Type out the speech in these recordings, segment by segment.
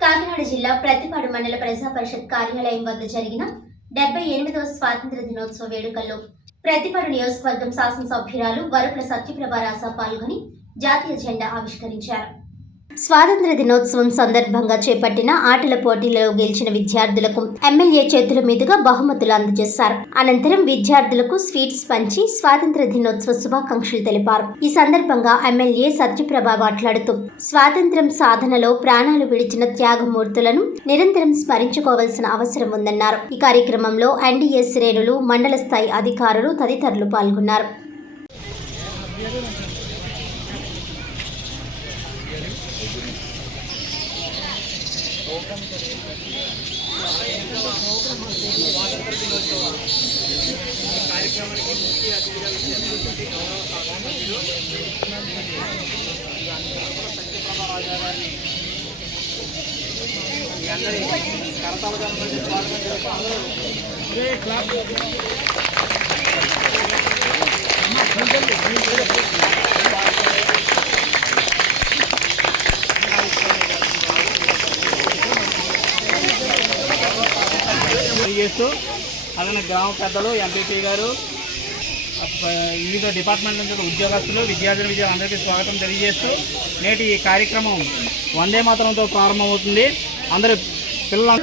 కాకినాడ జిల్లా ప్రతిపాడు మండల ప్రజా పరిషత్ కార్యాలయం వద్ద జరిగిన డెబ్బై ఎనిమిదవ స్వాతంత్ర దినోత్సవ వేడుకల్లో ప్రతిపాడు నియోజకవర్గం శాసనసభ్యురాలు వరపుల సత్యప్రభ రాసా పాల్గొని జాతీయ జెండా ఆవిష్కరించారు. స్వాతంత్ర దినోత్సవం సందర్భంగా చేపట్టిన ఆటల పోటీలలో గెలిచిన విద్యార్థులకు ఎమ్మెల్యే చేతుల మీదుగా బహుమతులు అందజేశారు. అనంతరం విద్యార్థులకు స్వీట్స్ పంచి స్వాతంత్ర దినోత్సవ శుభాకాంక్షలు తెలిపారు. ఈ సందర్భంగా ఎమ్మెల్యే సత్యప్రభ మాట్లాడుతూ స్వాతంత్ర్యం సాధనలో ప్రాణాలు విడిచిన త్యాగమూర్తులను నిరంతరం స్మరించుకోవాల్సిన అవసరం ఉందన్నారు. ఈ కార్యక్రమంలో ఎన్డీఏ శ్రేణులు మండల స్థాయి అధికారులు తదితరులు పాల్గొన్నారు. కార్యక్రమానికి ముఖ్య అతిథిగా విచ్చేసినటువంటి గౌరవ సభాపతిలో సత్యప్రభ రాజా గారిని కరతాల గారు చేస్తూ అలానే గ్రామ పెద్దలు ఎంపీపీ గారు వివిధ డిపార్ట్మెంట్ నుంచి ఉద్యోగస్తులు విద్యార్థుల విద్యార్థులు అందరికీ స్వాగతం తెలియజేస్తూ నేటి ఈ కార్యక్రమం వందే మాతరంతో ప్రారంభమవుతుంది. అందరూ పిల్లలు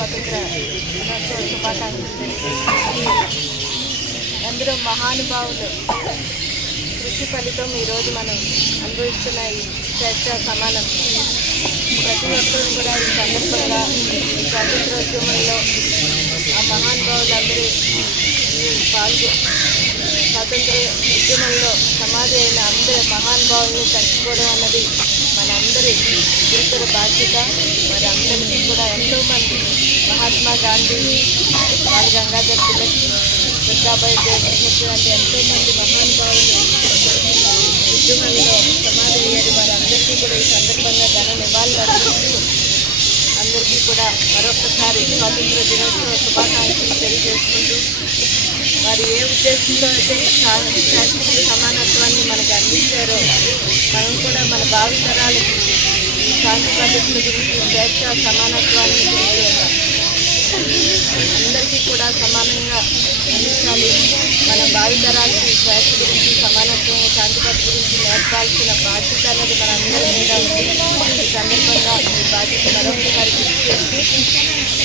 స్వతంత్ర దినోత్సవ శుభాకాంక్షలు అందులో మహానుభావులు కృషి ఫలితం ఈరోజు మనం అనుభవిస్తున్న ఈ చర్చ సమానం ప్రతి ఒక్కరు కూడా ఈ సందర్భంగా స్వాతంత్రోద్యమంలో ఆ మహానుభావులందరూ పాల్గొ స్వాతంత్ర ఉద్యమంలో సమాధి అయిన అందరి మహానుభావుల్ని తలుచుకోవడం అన్నది మనందరి గురుతర బాధ్యత మరి అందరి మహాత్మా గాంధీ బాల గంగాధర్ తిలక్ దుర్గాబాయి దేశముఖి వంటి ఎంతోమంది మహానుభావులు ఉద్యమంలో సమాధి అయ్యారు. వారందరికీ కూడా ఈ సందర్భంగా ఘన నివాళులు అర్పిస్తూ అందరికీ కూడా మరొకసారి స్వాతంత్ర దినోత్సవ శుభాకాంక్షలు తెలియజేసుకుంటూ వారు ఏ ఉద్దేశంతో అయితే శాశ్వత సమానత్వాన్ని మనకు అందించారో మనం కూడా మన భావితరాలకి ఈ శాంతి పద్ధతుల గురించి స్వేచ్ఛ సమానత్వాన్ని గురించి అందరికీ కూడా సమానంగా అందించాలి. మన భావితరాలకి స్వేచ్ఛ గురించి సమానత్వం శాంతి గురించి నేర్పాల్సిన బాధ్యత అనేది మన అందరి మీద ఉంది. ఈ సందర్భంగా ఈ బాధ్యత మరొకసారి గుర్తు చేసి